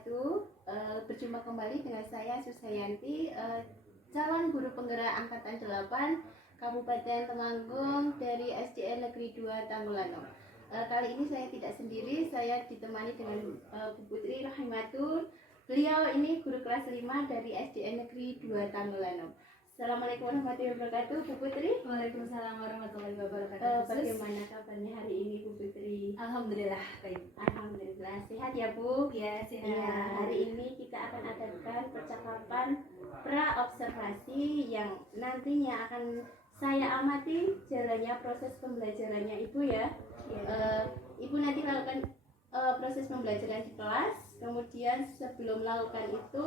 wabarakatuh. Berjumpa kembali dengan saya Susayanti, calon guru penggerak angkatan 8 Kabupaten Temanggung dari SDN Negeri 2 Tanggulano. Kali ini saya tidak sendiri, saya ditemani dengan Bu Putri Rahimatul. Beliau ini guru kelas 5 dari SDN Negeri 2 Tanggulano. Assalamualaikum warahmatullahi wabarakatuh, Bu Putri. Waalaikumsalam warahmatullahi wabarakatuh. Bagaimana kabarnya hari ini, Bu Putri? Alhamdulillah baik. Alhamdulillah sehat ya, Bu. Ya, sehat. Iya, hari ini kita akan adakan percakapan pra-observasi yang nantinya akan saya amati jalannya proses pembelajarannya Ibu ya. Ibu nanti lakukan proses pembelajaran di kelas, kemudian sebelum melakukan itu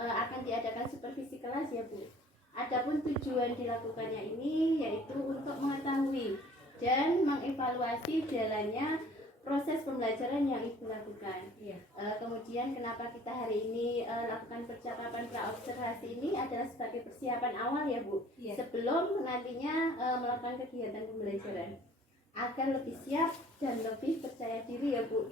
akan diadakan supervisi kelas ya, Bu. Adapun tujuan dilakukannya ini yaitu untuk mengetahui dan mengevaluasi jalannya proses pembelajaran yang Ibu lakukan. Kemudian kenapa kita hari ini lakukan percakapan pra-observasi ini adalah sebagai persiapan awal ya, Bu, sebelum nantinya melakukan kegiatan pembelajaran agar lebih siap dan lebih percaya diri ya, Bu.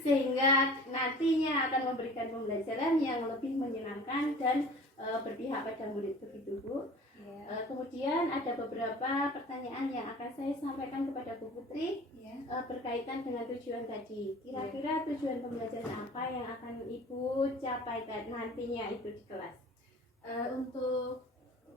Sehingga nantinya akan memberikan pembelajaran yang lebih menyenangkan dan berpihak pada murid, begitu, Bu. Kemudian ada beberapa pertanyaan yang akan saya sampaikan kepada Bu Putri berkaitan dengan tujuan tadi. Kira-kira tujuan pembelajaran apa yang akan Ibu capai nantinya itu di kelas? Untuk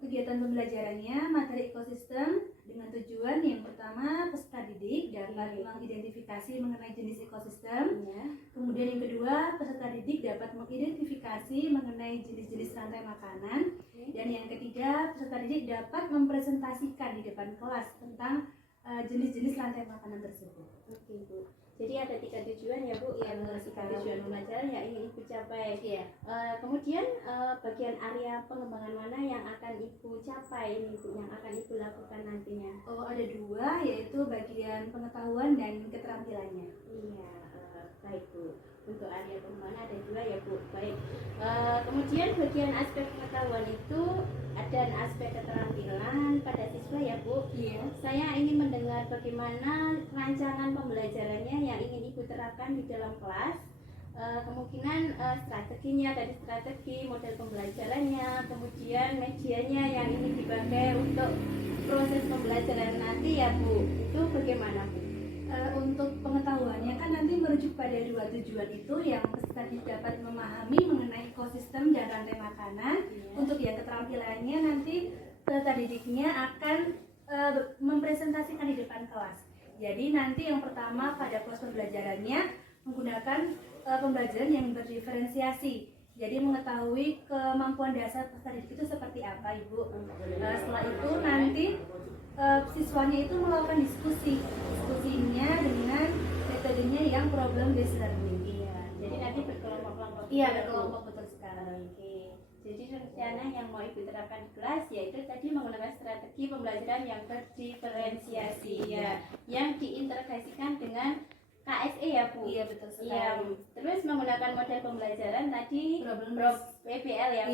kegiatan pembelajarannya materi ekosistem dengan tujuan yang pertama peserta didik dapat mengidentifikasi mengenai jenis ekosistem. Kemudian yang kedua peserta didik dapat mengidentifikasi mengenai jenis-jenis rantai makanan. Dan yang ketiga peserta didik dapat mempresentasikan di depan kelas tentang jenis-jenis rantai makanan tersebut. Oke, Bu. Jadi ada 3 tujuan ya, Bu, yang 3 tujuan pembelajaran yang ingin Ibu capai. Kemudian bagian area pengembangan mana yang akan Ibu capai ini, Bu, yang akan Ibu lakukan nantinya? Ada 2, yaitu bagian pengetahuan dan keterampilannya. Baik, Bu. Untuk area pengembangan ada 2 ya, Bu. Baik. Kemudian bagian aspek pengetahuan itu dan aspek keterampilan pada siswa ya, Bu. Saya ingin mendengar bagaimana rancangan pembelajarannya yang ingin Ibu terapkan di dalam kelas. Kemungkinan strateginya, dari strategi model pembelajarannya, kemudian medianya yang ingin dipakai untuk proses pembelajaran nanti ya, Bu. Itu bagaimana, Bu? Untuk pengetahuannya kan nanti merujuk pada 2 tujuan itu, yang peserta dapat memahami mengenai ekosistem dan rantai makanan. Untuk yang keterampilannya nanti peserta didiknya akan mempresentasikan di depan kelas. Jadi nanti yang pertama pada proses pembelajarannya menggunakan pembelajaran yang berdiferensiasi. Jadi mengetahui kemampuan dasar peserta didik itu seperti apa, Ibu. Setelah itu nanti siswanya itu melakukan diskusinya dengan metodenya yang problem based learning. Jadi nanti berkelompok-kelompok. Berkelompok, betul sekali. Jadi rencana yang mau Ibu terapkan di kelas yaitu tadi menggunakan strategi pembelajaran yang berdiferensiasi yang diintegrasikan dengan KSE ya, Bu. Betul sekali. Terus menggunakan model pembelajaran tadi PBL ya, Bu.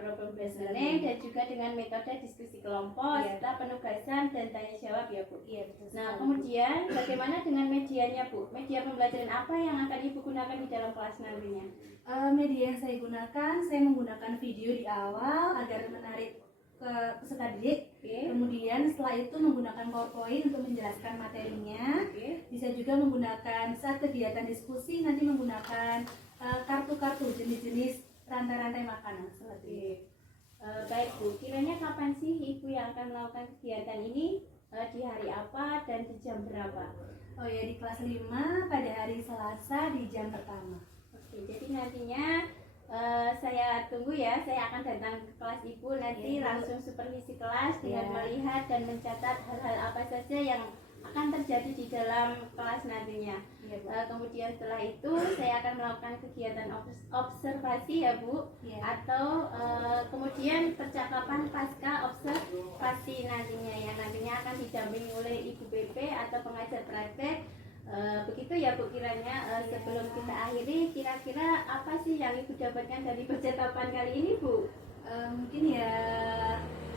Problem based learning, dan juga dengan metode diskusi kelompok serta penugasan dan tanya jawab ya, Bu. Betul. Nah, kemudian bagaimana dengan medianya, Bu? Media pembelajaran apa yang akan Ibu gunakan di dalam kelas nantinya? Media yang saya gunakan, saya menggunakan video di awal agar menarik ke peserta didik. Kemudian setelah itu menggunakan PowerPoint untuk menjelaskan materinya. Bisa juga menggunakan saat kegiatan diskusi nanti menggunakan kartu-kartu jenis-jenis rantai-rantai makanan seperti itu. Baik, Bu, kiranya kapan sih Ibu yang akan melakukan kegiatan ini? Di hari apa dan di jam berapa? Di kelas 5 pada hari Selasa di jam pertama. Jadi nantinya saya tunggu ya, saya akan datang ke kelas Ibu nanti langsung supervisi kelas dengan melihat dan mencatat hal-hal apa saja yang akan terjadi di dalam kelas nantinya. Kemudian setelah itu saya akan melakukan kegiatan observasi ya, Bu, atau kemudian percakapan pasca observasi nantinya yang nantinya akan didampingi oleh Ibu PP atau pengajar praktek. Begitu ya, Bu, kiranya. Sebelum kita akhiri, kira-kira apa sih yang Ibu dapatkan dari percakapan kali ini, Bu? Mungkin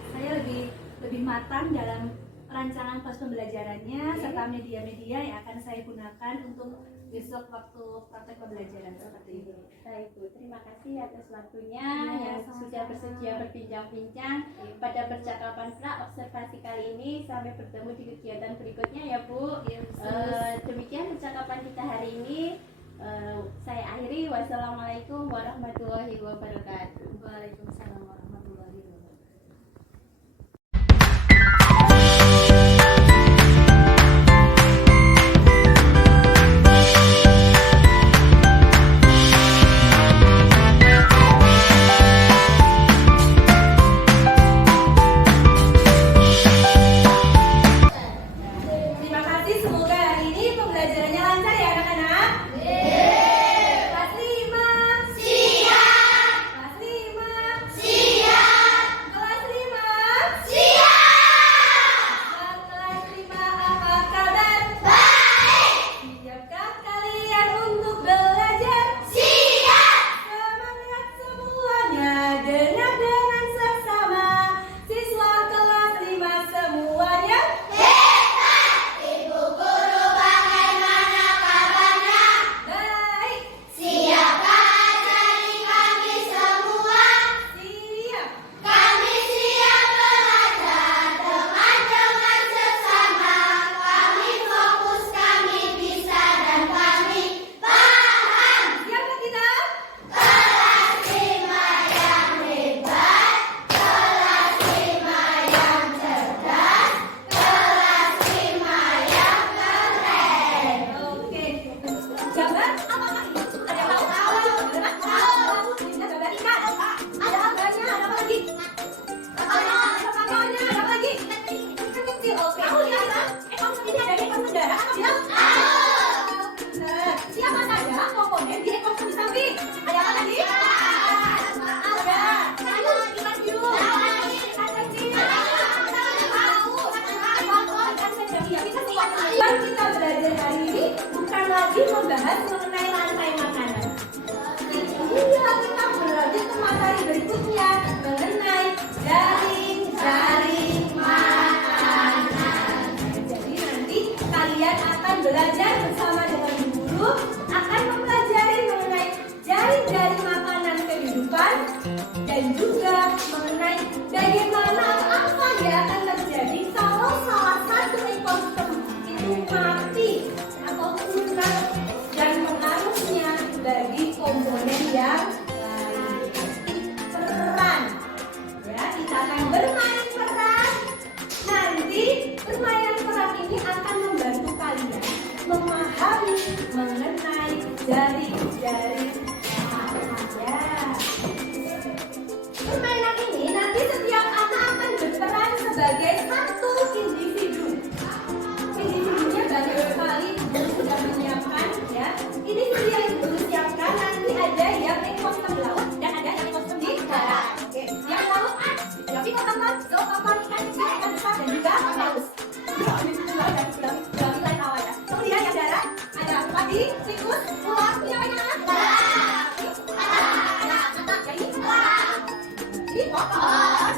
saya lebih matang dalam rancangan kelas pembelajarannya serta media-media yang akan saya gunakan untuk besok waktu praktek pembelajaran seperti ini. Baik Bu, terima kasih atas waktunya Ya, yang sama-sama. sudah bersedia berbincang-bincang pada percakapan pra observasi kali ini. Sampai bertemu di kegiatan berikutnya ya Bu. Ya, Demikian percakapan kita hari ini. Saya akhiri. Wassalamualaikum warahmatullahi wabarakatuh. Waalaikumsalam warahmatullahi wabarakatuh. Terima kasih, semoga hari ini pembelajarannya lancar ya anak-anak. Kelas 5 siap. Kelas 5 siap. Kelas 5 siap. Kelas 5 apa kabar? Baik. Siapkah kalian untuk belajar? Siap. Semangat semuanya, dengar dengan seksama. Siswa kelas 5 semuanya. Baik. Siapkah jadi kami semua? Siap. Kami siap belajar dengan sesama. Kami fokus, kami bisa dan kami paham. Siapa kita? Kelas 5 yang hebat, kelas 5 yang cerdas, kelas 5 yang keren. Oke. Gambar apakah ini? Ada tahu? Bisa gambar ikan. Ada apanya? Ada apa lagi? Ada papanya? Ada apa lagi? Ikan kecil. Oke. Kamu lihat kan? Kamu ini ada ekor mendarat apa tidak? Benar. Siapa saja komponen di ekor sapi? Ada apa tadi? Ada. Ayo ikan biru. Ikan kecil. Ikan kecil. Iya, kita semua. Yang kita belajar hari ini bukan lagi membahas mengenai rantai makanan. Iya, kita berlanjut ke materi berikutnya mengenai jaring makanan. Jadi nanti kalian akan belajar bersama dengan guru akan mempelajari mengenai jaring-jaring makanan kehidupan dan juga mengenai bagaimana apa yang akan terjadi kalau salah satu ekosistem itu mati atau punah dan pengaruhnya bagi komponen yang lain. Peran, ya kita akan bermain peran. Nanti permainan peran ini akan membantu kalian memahami mengenai jaring-jaring apa saja. Permainan ini nanti setiap anak akan berperan sebagai satu individu. Individunya banyak sekali, guru sudah menyiapkan ya. Individu yang guru siapkan nanti ada yang ekosistem laut dan ada yang ekosistem di darat. Oke, yang laut yang ikan zooplankton, ikan kecil, ikan besar dan juga paus. Kemudian yang darat ada padi, tikus, ular, punya banyak anak. Ini kokor.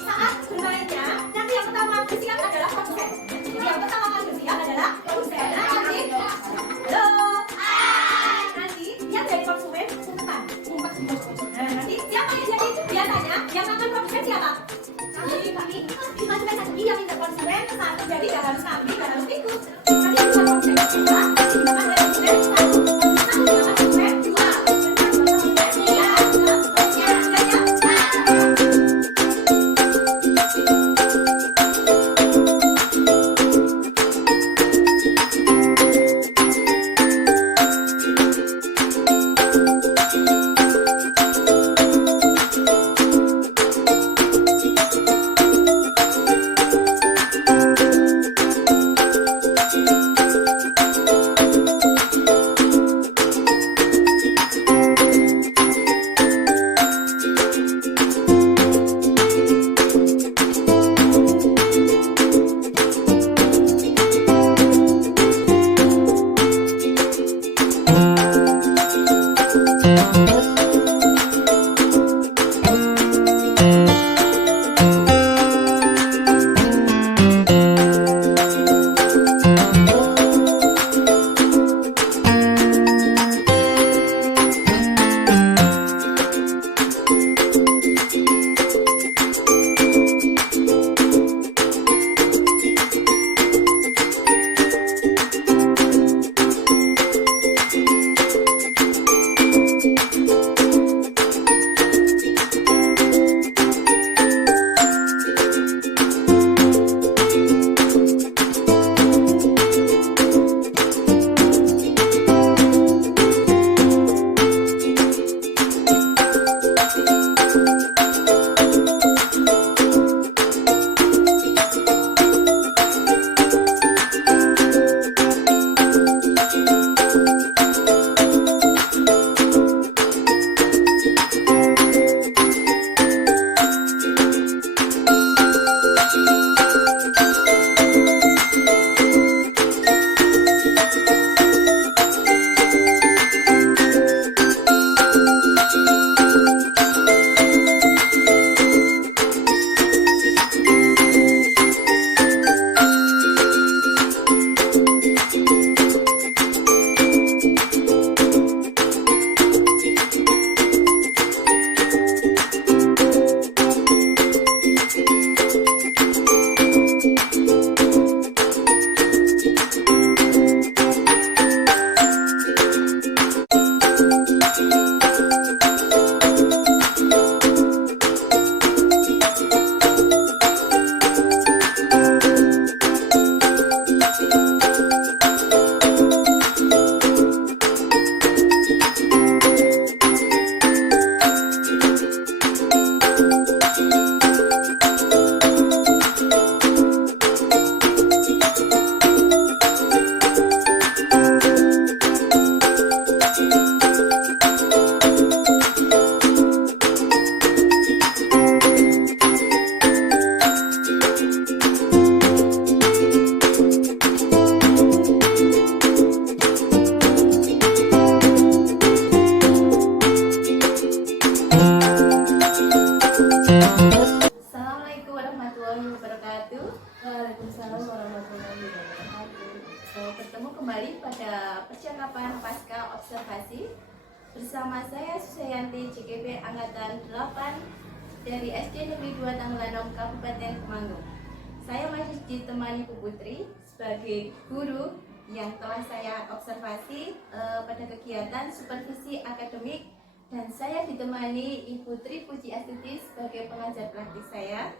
Saat bermainnya, nanti yang pertama bersiap adalah konsen. Yang pertama akan bersiap adalah konsen. Nanti, halo. Nanti yang dari konsumen umpan. Nah, nanti siapa yang jadi biasanya yang akan konsumen siapa? Kami konsumen tadi yang minta konsumen saat terjadi dalam kambing dalam tikus. Nanti kita konsumen kita ada konsumen satu, konsumen dua, konsumen tiga, percakapan pasca observasi. Bersama saya Susayanti JKP Angkatan 8 dari SD Negeri 2 Tanglanom Kabupaten Temanggung. Saya masih ditemani Bu Putri sebagai guru yang telah saya observasi pada kegiatan supervisi akademik, dan saya ditemani Ibu Tri Puji Astuti sebagai pengajar praktik saya.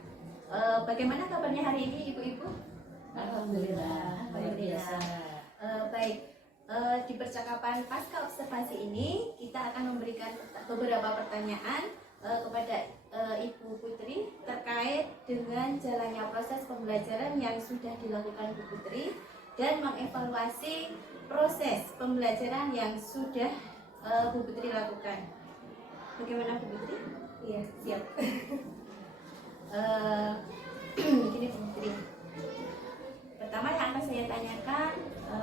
Bagaimana kabarnya hari ini Ibu-ibu? Alhamdulillah, luar biasa. Baik, di percakapan pasca observasi ini kita akan memberikan beberapa pertanyaan kepada Ibu Putri terkait dengan jalannya proses pembelajaran yang sudah dilakukan Bu Putri dan mengevaluasi proses pembelajaran yang sudah Bu Putri lakukan. Bagaimana Bu Putri? Iya, siap. Begini Bu Putri. Pertama yang akan saya tanyakan,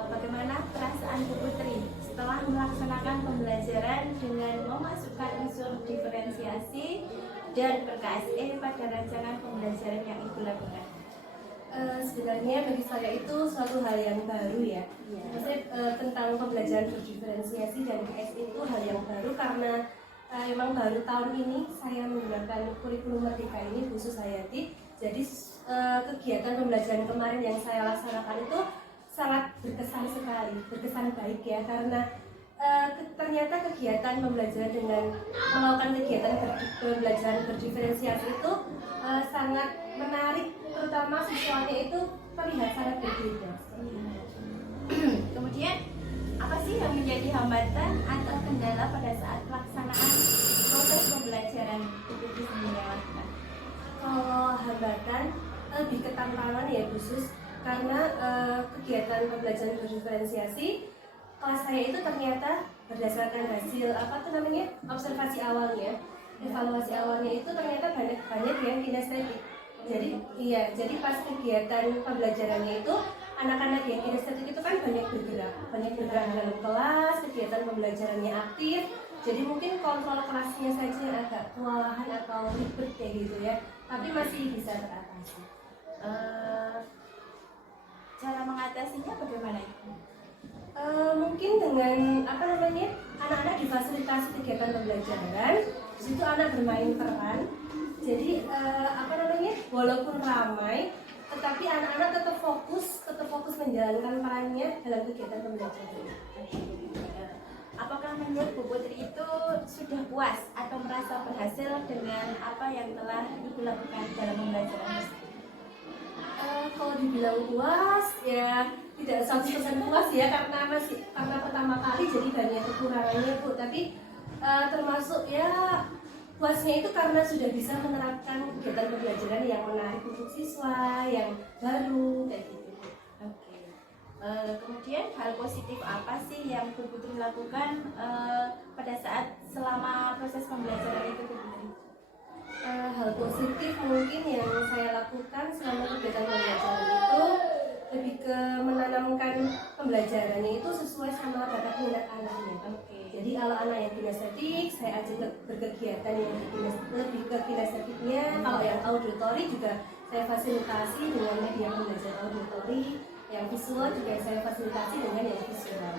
bagaimana perasaan Bu Putri setelah melaksanakan pembelajaran dengan memasukkan unsur diferensiasi dan per-KSE pada rancangan pembelajaran yang Ibu lakukan? Sebenarnya bagi saya itu suatu hal yang baru ya. Maksudnya tentang pembelajaran berdiferensiasi dan KSE itu hal yang baru karena memang baru tahun ini saya menggunakan kurikulum Merdeka ini khusus Hayati. Jadi kegiatan pembelajaran kemarin yang saya laksanakan itu sangat berkesan sekali, berkesan baik ya, karena ternyata kegiatan pembelajaran dengan melakukan kegiatan pembelajaran berdiferensiasi itu sangat menarik, terutama siswanya itu terlihat sangat berbeda. Kemudian apa sih yang menjadi hambatan atau kendala pada saat pelaksanaan proses pembelajaran itu sendiri? Kalau hambatan lebih ke tantangan ya khusus karena kegiatan pembelajaran berdiferensiasi kelas saya itu ternyata berdasarkan hasil observasi awalnya, evaluasi awalnya itu ternyata banyak yang kinestetik. Jadi pas kegiatan pembelajarannya itu anak-anak yang kinestetik itu kan banyak bergerak dalam kelas, kegiatan pembelajarannya aktif. Jadi mungkin kontrol kelasnya saja yang agak kewalahan atau ribet kayak gitu ya, tapi masih bisa teratasi. Cara mengatasinya bagaimana itu? Mungkin dengan anak-anak difasilitasi kegiatan pembelajaran, di situ anak bermain peran. Jadi walaupun ramai, tetapi anak-anak tetap fokus menjalankan perannya dalam kegiatan pembelajaran. Apakah menurut Bu Putri itu sudah puas atau merasa berhasil dengan apa yang telah Ibu lakukan dalam pembelajaran tersebut? Kalau dibilang puas ya tidak 100% puas ya, karena pertama kali jadi banyak kekurangannya Bu, tapi termasuk ya puasnya itu karena sudah bisa menerapkan kegiatan pembelajaran yang menarik untuk siswa yang baru kayak gitu. Oke. Kemudian hal positif apa sih yang Bu Putri lakukan pada saat selama proses pembelajaran itu Bu Putri? Hal positif mungkin yang saya lakukan selama kegiatan pembelajaran itu lebih ke menanamkan pembelajarannya itu sesuai sama bakat minat anaknya. Jadi kalau anak yang kinestetik, saya ajak berkegiatan yang lebih ke kinestetiknya. Kalau yang auditori juga saya fasilitasi dengan media pembelajaran auditori. Yang visual juga saya fasilitasi dengan yang visual.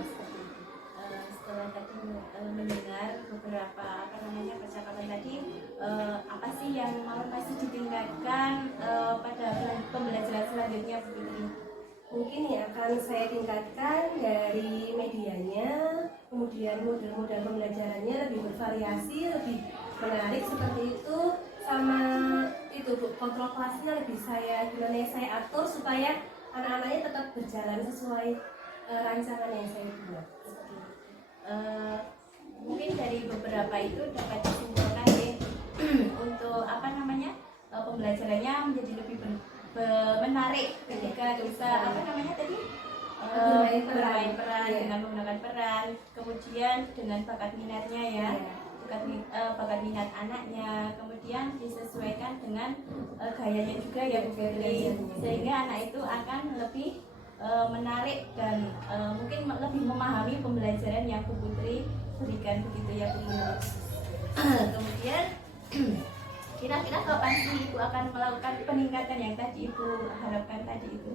Setelah tadi mendengar beberapa percakapan tadi, apa sih yang masih ditingkatkan pada pembelajaran selanjutnya Bu Putri? Mungkin yang akan saya tingkatkan dari medianya, kemudian model-model pembelajarannya lebih bervariasi, lebih menarik seperti itu, sama itu Bu, kontrol kelasnya lebih saya atur supaya anak-anaknya tetap berjalan sesuai rancangan yang saya buat. Mungkin dari beberapa itu dapat disimpulkan ya untuk pembelajarannya menjadi lebih menarik ketika bisa bermain peran dengan menggunakan peran, kemudian dengan bakat minatnya ya, bakat minat anaknya, kemudian disesuaikan dengan gayanya juga ya Bu Putri, sehingga anak itu akan lebih menarik dan mungkin lebih memahami pembelajaran yang Bu Putri berikan begitu ya Bu Putri. Kemudian kira-kira kapan sih Ibu akan melakukan peningkatan yang tadi Ibu harapkan tadi itu?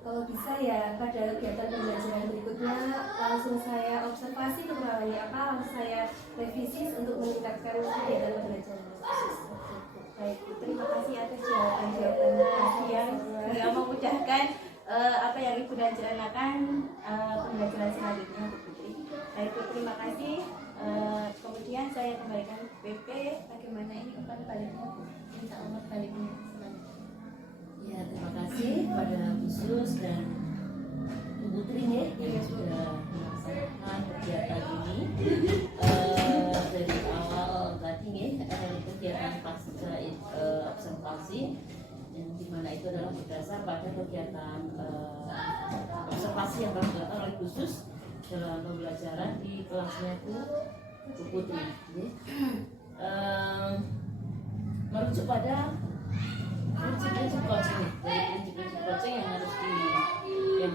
Kalau bisa ya pada kegiatan pembelajaran berikutnya langsung saya observasi kekurangannya apa, langsung saya revisi untuk meningkatkan kegiatan pembelajaran. Baik, terima kasih atas jawaban-jawaban yang memudahkan apa yang Ibu rencanakan pembelajaran selanjutnya untuk Putri. Baik, Bu, terima kasih. Kemudian saya kembalikan ke PP. Bagaimana ini umpan baliknya? Minta umpan baliknya. Ya, terima kasih pada Bu Sus dan Bu Putri ya, yang sudah melaksanakan kegiatan ini dari awal tadi ya, kegiatan pasca observasi, yang dimana itu adalah berdasar pada kegiatan observasi yang dilakukan oleh Bu Sus dalam pembelajaran di kelasnya Bu Putri ya. Merujuk pada prinsip-prinsip coaching, dari prinsip-prinsip coaching yang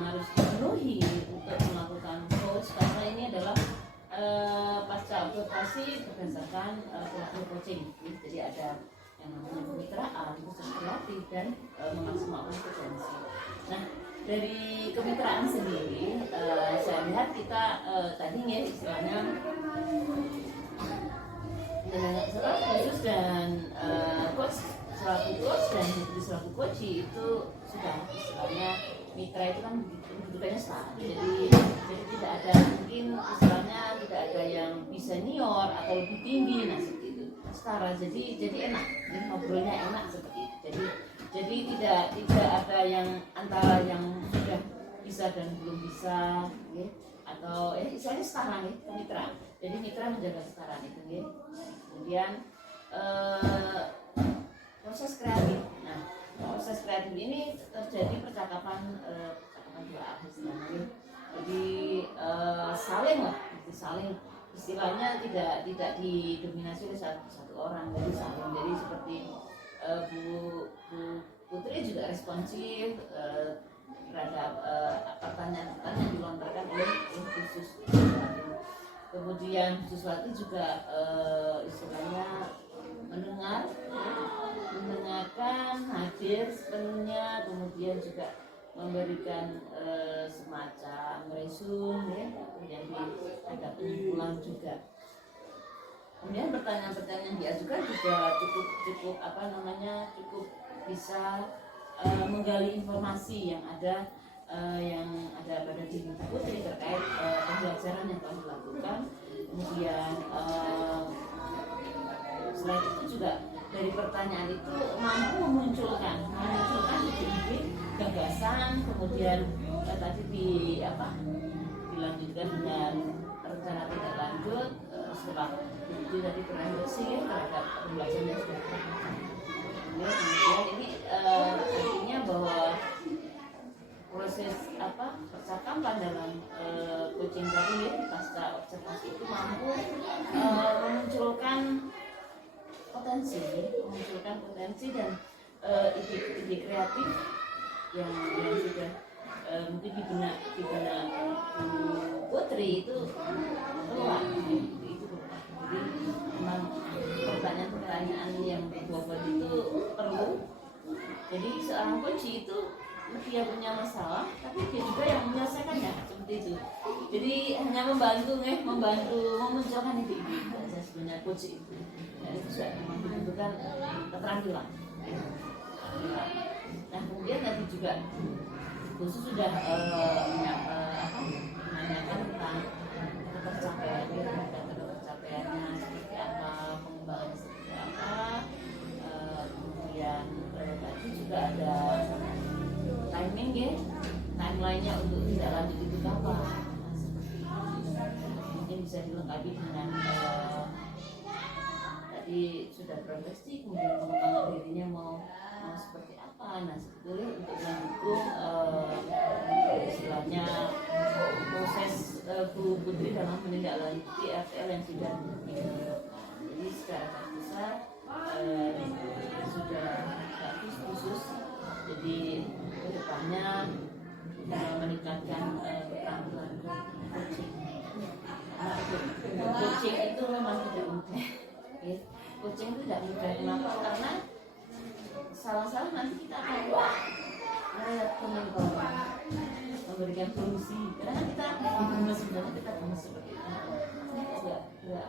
harus dipenuhi untuk melakukan coach, karena ini adalah pasca observasi berdasarkan pelaku coaching. Jadi ada yang namanya kemitraan, proses kreatif, dan memaksimalkan potensi. Nah, dari kemitraan sendiri saya lihat kita tadi ya istilahnya khusus dan coach selaku coach dan Putri selaku coach itu sudah istilahnya mitra itu kan kedudukannya sama, jadi tidak ada mungkin istilahnya tidak ada yang lebih senior atau lebih tinggi, nah seperti itu setara, jadi enak ngobrolnya enak seperti itu, jadi tidak ada yang antara yang sudah bisa dan belum bisa ya, atau istilahnya setara nih mitra, jadi mitra menjaga setara itu ya. Kemudian proses kreatif. Nah, proses kreatif ini terjadi percakapan dua arah istilahnya. Jadi saling lah, saling istilahnya tidak didominasi oleh satu orang, jadi saling. Jadi seperti Bu Putri juga responsif terhadap pertanyaan-pertanyaan yang dilontarkan oleh khusus. Kemudian sesuatu juga istilahnya mendengarkan, hadir sepenuhnya, kemudian juga memberikan semacam resume ya, kemudian ada penyimpulan juga. Kemudian pertanyaan-pertanyaan yang diajukan juga cukup cukup bisa menggali informasi yang ada pada diri Putri terkait pembelajaran yang telah dilakukan. Kemudian selain itu juga dari pertanyaan itu mampu memunculkan ide-ide, gagasan, kemudian tadi dilanjutkan dengan rencana tindak lanjut setelah itu tadi berefleksi terhadap pembelajaran yang sudah dilakukan. Kemudian ini artinya bahwa proses percakapan dalam coaching tadi ya, pasca observasi itu mampu memunculkan potensi dan ide kreatif yang sudah mungkin di benak Putri itu keluar itu keluar. Jadi memang pertanyaan yang berbobot itu perlu. Jadi seorang coach itu dia punya masalah, tapi dia juga yang menyelesaikannya seperti itu. Jadi hanya membantu memunculkan ide-ide saja sebenarnya coach itu. Ya, itu sudah memang dibutuhkan keterampilan. Nah kemudian nanti juga khusus sudah menanyakan tentang ketercapaiannya seperti apa, pengembangannya seperti apa. Kemudian tadi juga ada timing ya, timelinenya untuk tidak lanjut itu kapan. Mungkin bisa dilengkapi dengan tadi sudah profesi, kemudian pengembangan dirinya mau seperti apa. Nah sebetulnya untuk mendukung istilahnya proses Bu Putri dalam menindaklanjuti RTL yang sudah dimiliki. Jadi secara besar sudah bagus khusus. Jadi kedepannya meningkatkan keterampilan coaching. Coaching itu memang tidak mudah. Coaching itu tidak mudah. Kenapa? Karena salah-salah nanti kita akan melihat komentar. solusi. Karena kan kita gemes, sebenarnya kita gemes seperti itu. Enggak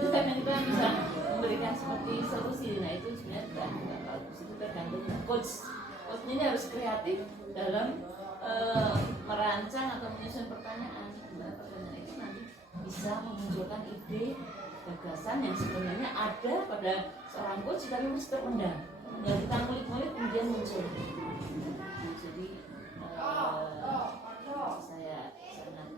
itu karena kita bisa memberikan seperti solusi. Nah itu sebenarnya tidak bagus. Itu tergantung coachnya ini harus kreatif dalam merancang atau menyusun pertanyaan. Nah, pertanyaan itu nanti bisa memunculkan ide gagasan yang sebenarnya ada pada seorang coach tapi masih terpendam. Yang kita ngulik-ngulik kemudian muncul. Jadi saya sangat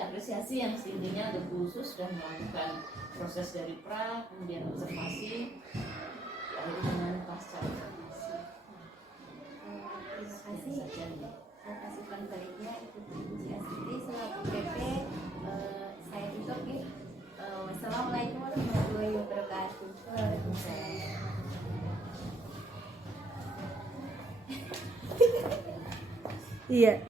apresiasi yang setingginya untuk Bu Usus sudah melakukan proses dari pra, kemudian observasi, diakhiri dengan pasca observasi. Terima kasih atas umpan baliknya Ibu Puji Astuti selaku PP. Saya tutup ya. Wassalamualaikum warahmatullahi wabarakatuh. Iya.